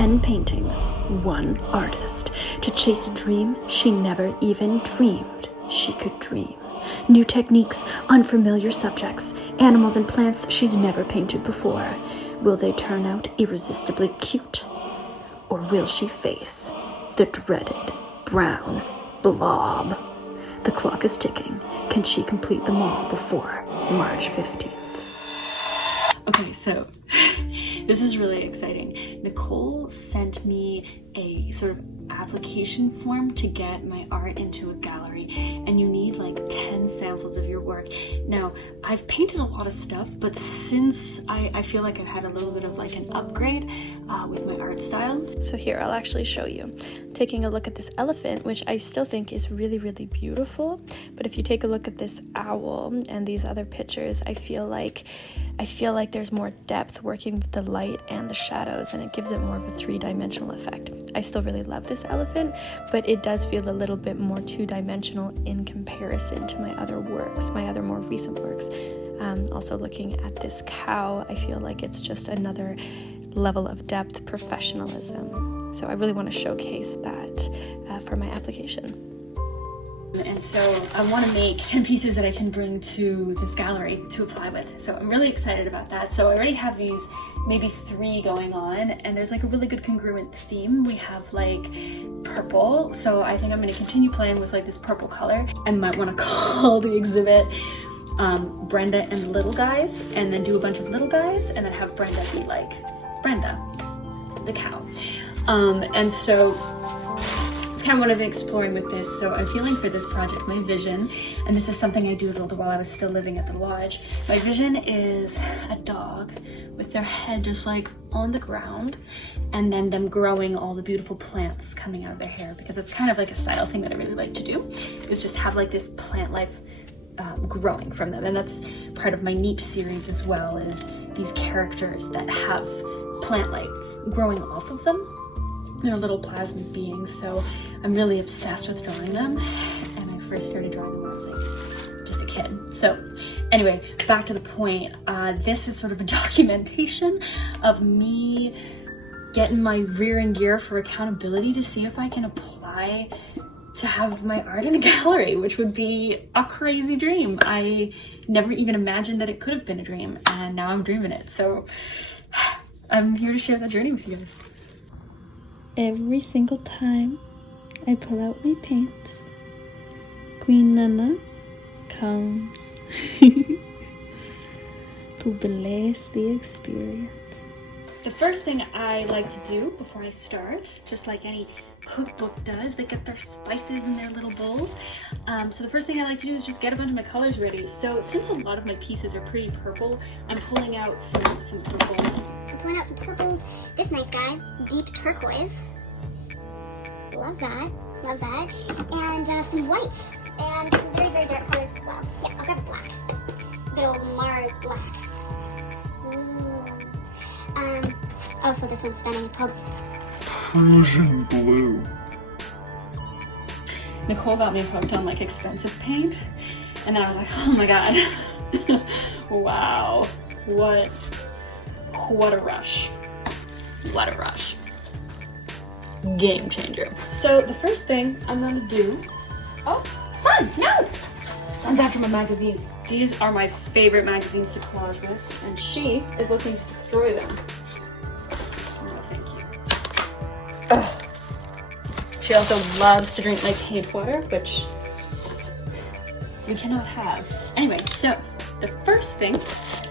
10 paintings, 1 artist. To chase a dream she never even dreamed she could dream. New techniques, unfamiliar subjects, animals and plants she's never painted before. Will they turn out irresistibly cute? Or will she face the dreaded brown blob? The clock is ticking. Can she complete them all before March 15th? Okay, so this is really exciting. Nicole sent me a sort of application form to get my art into a gallery, and you need like 10 samples of your work. Now, I've painted a lot of stuff, but since I feel like I've had a little bit of like an upgrade with my art style. So here, I'll actually show you. Taking a look at this elephant, which I still think is really, really beautiful, but if you take a look at this owl and these other pictures, I feel like there's more depth working with the light and the shadows, and it gives it more of a 3-dimensional effect. I still really love this elephant, but it does feel a little bit more 2-dimensional in comparison to my other works, my other more recent works. Also looking at this cow, I feel like it's just another level of depth, professionalism. So I really want to showcase that for my application. And so I want to make 10 pieces that I can bring to this gallery to apply with. So I'm really excited about that. So I already have these maybe 3 going on, and there's like a really good congruent theme. We have like purple. So I think I'm going to continue playing with like this purple color. I might want to call the exhibit Brenda and the Little Guys, and then do a bunch of little guys, and then have Brenda be like Brenda, the cow. And so it's kind of what I've been exploring with this. So I'm feeling for this project, my vision, and this is something I doodled while I was still living at the lodge. My vision is a dog with their head just like on the ground, and then them growing all the beautiful plants coming out of their hair, because it's kind of like a style thing that I really like to do, is just have like this plant life growing from them. And that's part of my Neep series as well, is these characters that have plant life growing off of them. They're little plasmid beings, so I'm really obsessed with drawing them, and I first started drawing them when I was like just a kid. So anyway, back to the point, this is sort of a documentation of me getting my rear in gear for accountability to see if I can apply to have my art in a gallery, which would be a crazy dream. I never even imagined that it could have been a dream, and now I'm dreaming it. So I'm here to share that journey with you guys. Every single time I pull out my paints, Queen Nana comes to bless the experience. The first thing I like to do before I start, just like any cookbook does, they get their spices in their little bowls. So the first thing I like to do is just get a bunch of my colors ready. So since a lot of my pieces are pretty purple, I'm pulling out some purples. I'm pulling out some purples. This nice guy, deep turquoise. Love that, love that. And some whites, and some very, very dark colors as well. Yeah, I'll grab a black. Good old Mars black. Ooh. Also this one's stunning. It's called Prussian blue. Nicole got me hooked on like expensive paint, and then I was like, oh my god. Wow, what a rush. What a rush. Game changer. So the first thing I'm gonna do, oh, Sun, no! Sun's after my magazines. These are my favorite magazines to collage with, and she is looking to destroy them. No, thank you. Ugh. She also loves to drink my paint water, which we cannot have. Anyway, so the first thing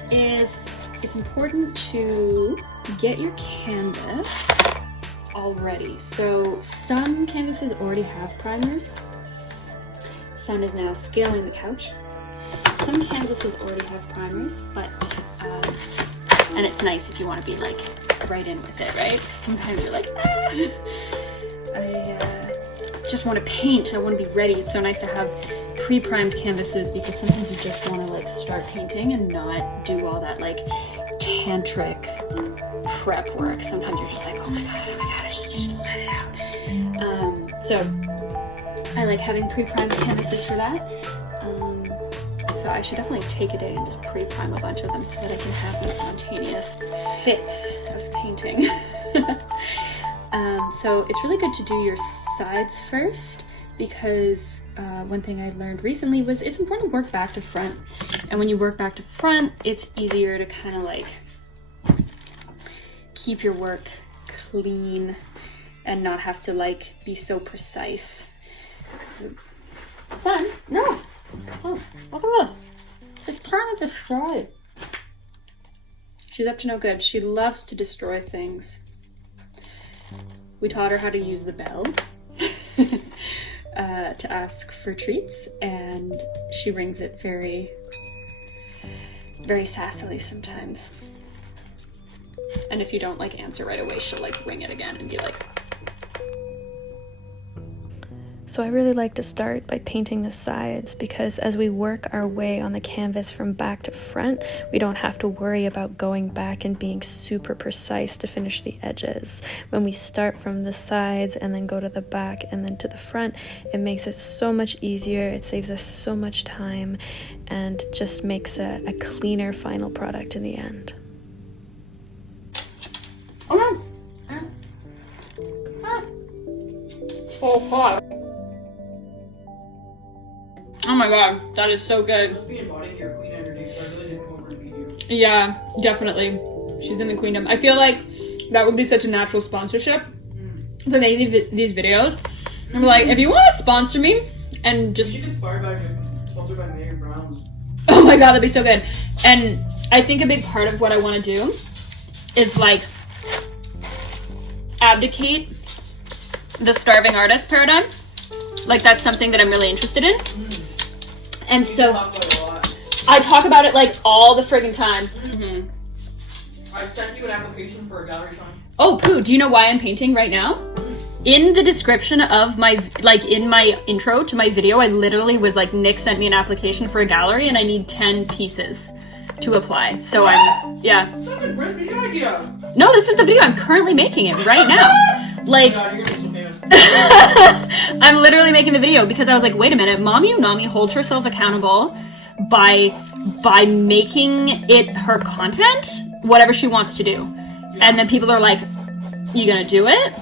is it's important to get your canvas all ready. So some canvases already have primers. Sun is now scaling the couch. Some canvases already have primers, but and it's nice if you want to be like right in with it, right? Sometimes you're like, I just want to paint. I want to be ready. It's so nice to have pre-primed canvases, because sometimes you just want to like start painting and not do all that like tantric prep work. Sometimes you're just like, oh my god, I just need to let it out. So I like having pre-primed canvases for that. So I should definitely take a day and just pre-prime a bunch of them so that I can have these spontaneous fits of painting. So it's really good to do your sides first, because one thing I learned recently was it's important to work back to front. And when you work back to front, it's easier to kind of like keep your work clean and not have to like be so precise. Son, no. Son, look at this. It's trying to destroy. She's up to no good. She loves to destroy things. We taught her how to use the bell to ask for treats, and she rings it very, very sassily sometimes. And if you don't like answer right away, she'll like ring it again and be like. So I really like to start by painting the sides, because as we work our way on the canvas from back to front, we don't have to worry about going back and being super precise to finish the edges. When we start from the sides and then go to the back and then to the front, it makes it so much easier, it saves us so much time, and just makes a cleaner final product in the end. Oh no! Oh hot. Oh my god, that is so good. Must be embodying your queen energy, so I really didn't come over and beat you. Yeah, definitely. She's in the queendom. I feel like that would be such a natural sponsorship if I made these videos. I'm like, if you want to sponsor me and just. You should sponsored by Mayor Brown's. Oh my god, that'd be so good. And I think a big part of what I want to do is like abdicate the starving artist paradigm. Like that's something that I'm really interested in. And so I talk about it like all the friggin' time. Mm-hmm. I sent you an application for a gallery sign. Oh, Pooh, do you know why I'm painting right now? In the description of my, like in my intro to my video, I literally was like, Nick sent me an application for a gallery and I need 10 pieces to apply. So I'm, yeah. That's a great video idea. No, this is the video. I'm currently making it right now. Like, Oh my God, you're gonna be so famous. I'm literally making the video because I was like, wait a minute, Mommy Unami holds herself accountable by making it her content, whatever she wants to do. Yeah. And then people are like, you gonna do it?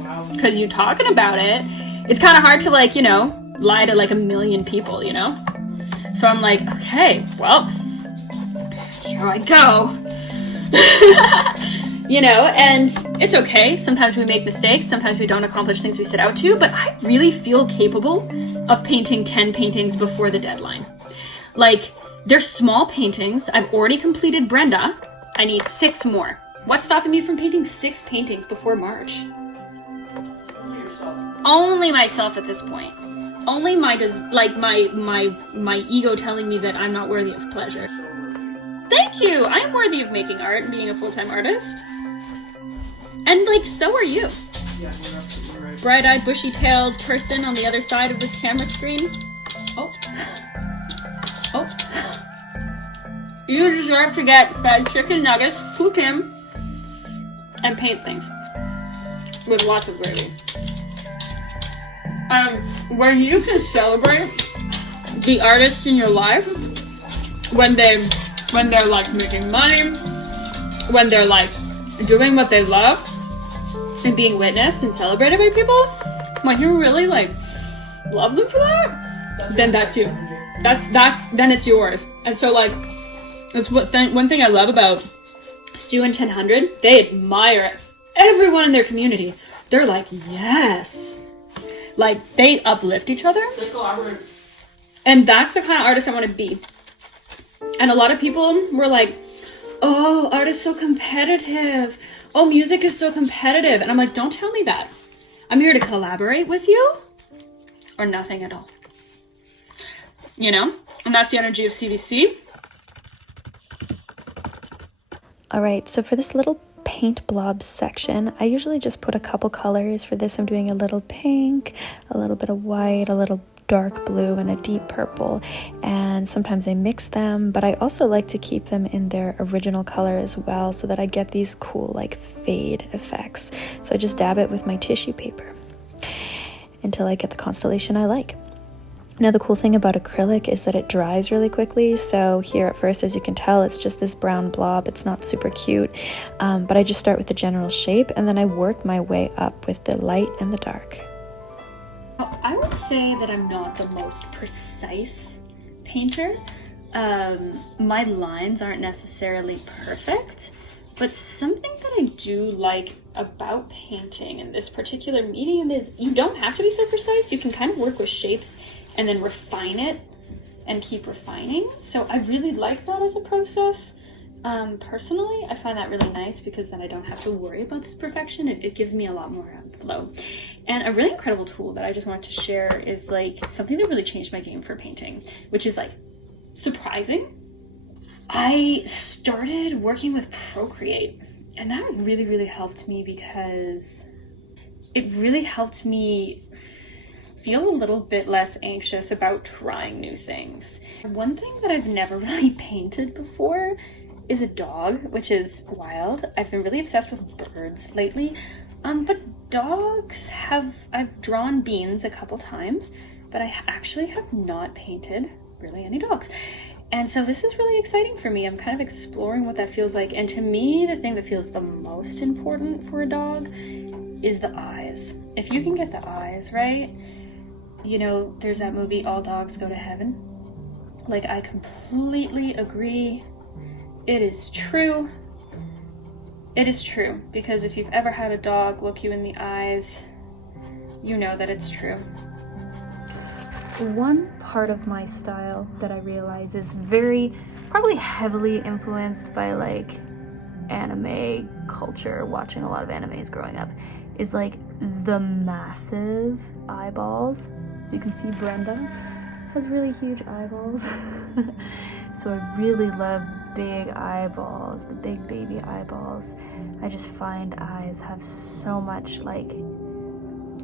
Wow. Because you're talking about it. It's kind of hard to like, you know, lie to like 1 million people, you know? So I'm like, okay, well, here I go. You know, and it's okay. Sometimes we make mistakes. Sometimes we don't accomplish things we set out to. But I really feel capable of painting 10 paintings before the deadline. Like, they're small paintings. I've already completed Brenda. I need 6 more. What's stopping me from painting 6 paintings before March? Only yourself. Only myself at this point. Only my ego telling me that I'm not worthy of pleasure. So worthy. Thank you! I am worthy of making art and being a full-time artist. And, like, so are you. Yeah, you're absolutely right. Bright-eyed, bushy-tailed person on the other side of this camera screen. Oh. Oh. You deserve to get fried chicken nuggets, poutine, and paint things. With lots of gravy. When you can celebrate the artists in your life, when they're like making money, when they're like doing what they love, and being witnessed and celebrated by people, when you really like love them for that, then that's you. Then it's yours. And so like, that's one thing I love about Stu and 1000. They admire everyone in their community. They're like, yes. Like, they uplift each other. They collaborate. And that's the kind of artist I want to be. And a lot of people were like, oh, art is so competitive. Oh, music is so competitive. And I'm like, don't tell me that. I'm here to collaborate with you or nothing at all. You know? And that's the energy of CBC. All right, so for this little paint blob section, I usually just put a couple colors. For this, I'm doing a little pink, a little bit of white, a little dark blue, and a deep purple. And sometimes I mix them, but I also like to keep them in their original color as well, so that I get these cool like fade effects. So I just dab it with my tissue paper until I get the constellation I like. Now, the cool thing about acrylic is that it dries really quickly. So here at first, as you can tell, it's just this brown blob. It's not super cute, but I just start with the general shape and then I work my way up with the light and the dark. I would say that I'm not the most precise painter. My lines aren't necessarily perfect, but something that I do like about painting in this particular medium is you don't have to be so precise. You can kind of work with shapes and then refine it and keep refining. So I really like that as a process. Personally, I find that really nice because then I don't have to worry about this perfection. It gives me a lot more flow. And a really incredible tool that I just wanted to share is like something that really changed my game for painting, which is like surprising. I started working with Procreate, and that really helped me because it really helped me feel a little bit less anxious about trying new things. One thing that I've never really painted before is a dog, which is wild. I've been really obsessed with birds lately, but dogs I've drawn beans a couple times, but I actually have not painted really any dogs. And so this is really exciting for me. I'm kind of exploring what that feels like. And to me, the thing that feels the most important for a dog is the eyes. If you can get the eyes right, you know, there's that movie, All Dogs Go to Heaven. Like, I completely agree. It is true. It is true. Because if you've ever had a dog look you in the eyes, you know that it's true. One part of my style that I realize is probably heavily influenced by like anime culture, watching a lot of animes growing up, is like the massive eyeballs. So you can see Brenda has really huge eyeballs. So I really love big eyeballs, the big baby eyeballs. I just find eyes have so much, like,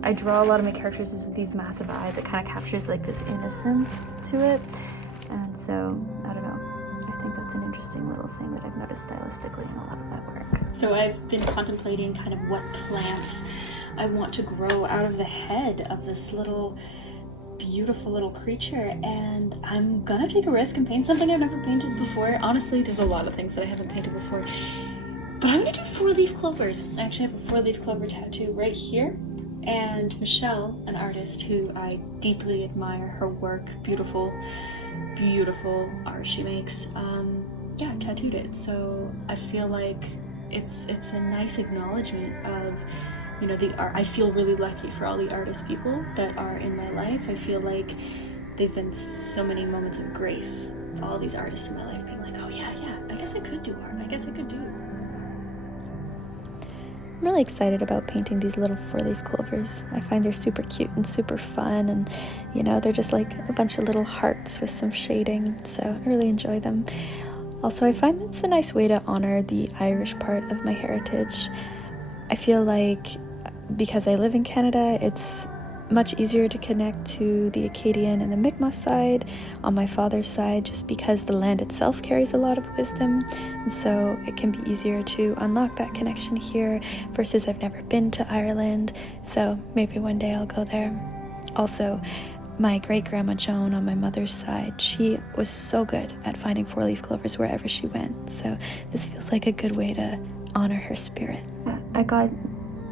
I draw a lot of my characters with these massive eyes. It kind of captures like this innocence to it. And so, I don't know, I think that's an interesting little thing that I've noticed stylistically in a lot of my work. So I've been contemplating kind of what plants I want to grow out of the head of this little beautiful little creature, and I'm gonna take a risk and paint something I've never painted before. Honestly, there's a lot of things that I haven't painted before, but I'm gonna do 4-leaf clovers. I actually have a 4-leaf clover tattoo right here, and Michelle, an artist who I deeply admire her work, beautiful art she makes, tattooed it. So I feel like it's a nice acknowledgement of, you know, the art. I feel really lucky for all the artist people that are in my life. I feel like they've been so many moments of grace to all these artists in my life being like, oh yeah, I guess I could do art. I guess I could do. I'm really excited about painting these little 4-leaf clovers. I find they're super cute and super fun, and you know, they're just like a bunch of little hearts with some shading, so I really enjoy them. Also, I find that's a nice way to honor the Irish part of my heritage. I feel like because I live in Canada, it's much easier to connect to the Acadian and the Mi'kmaq side on my father's side, just because the land itself carries a lot of wisdom, and so it can be easier to unlock that connection here versus I've never been to Ireland, so maybe one day I'll go there. Also, my great-grandma Joan on my mother's side, she was so good at finding 4-leaf clovers wherever she went, so this feels like a good way to honor her spirit. I got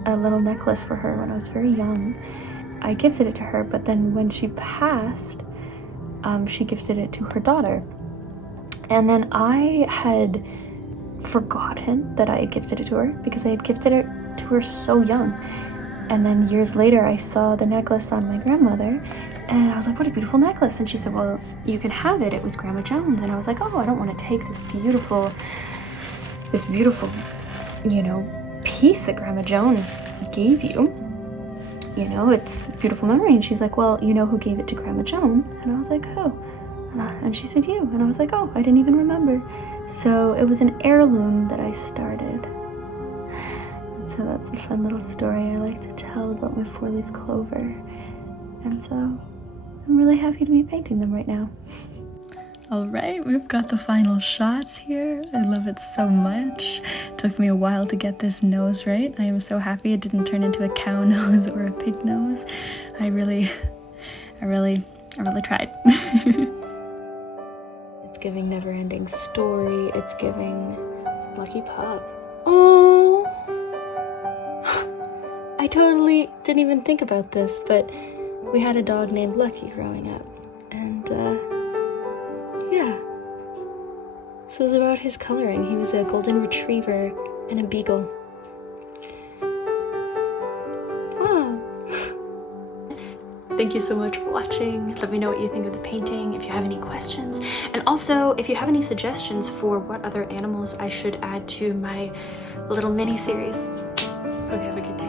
a little necklace for her when I was very young. I gifted it to her, but then when she passed, she gifted it to her daughter. And then I had forgotten that I had gifted it to her because I had gifted it to her so young. And then years later, I saw the necklace on my grandmother, and I was like, what a beautiful necklace. And she said, well, you can have it. It was Grandma Jones. And I was like, oh, I don't want to take this beautiful, you know, piece that Grandma Joan gave you. You know, it's a beautiful memory. And she's like, well, you know who gave it to Grandma Joan? And I was like, who? And she said, you. And I was like, oh, I didn't even remember. So it was an heirloom that I started. And so that's a fun little story I like to tell about my 4-leaf clover. And so I'm really happy to be painting them right now. All right, we've got the final shots here. I love it so much. It took me a while to get this nose right. I am so happy it didn't turn into a cow nose or a pig nose. I really I really tried. It's giving never-ending story. It's giving lucky pup. Oh, I totally didn't even think about this, but we had a dog named Lucky growing up, and yeah. This was about his coloring. He was a golden retriever and a beagle. Wow. Thank you so much for watching. Let me know what you think of the painting, if you have any questions, and also if you have any suggestions for what other animals I should add to my little mini series. Hope you have a good day.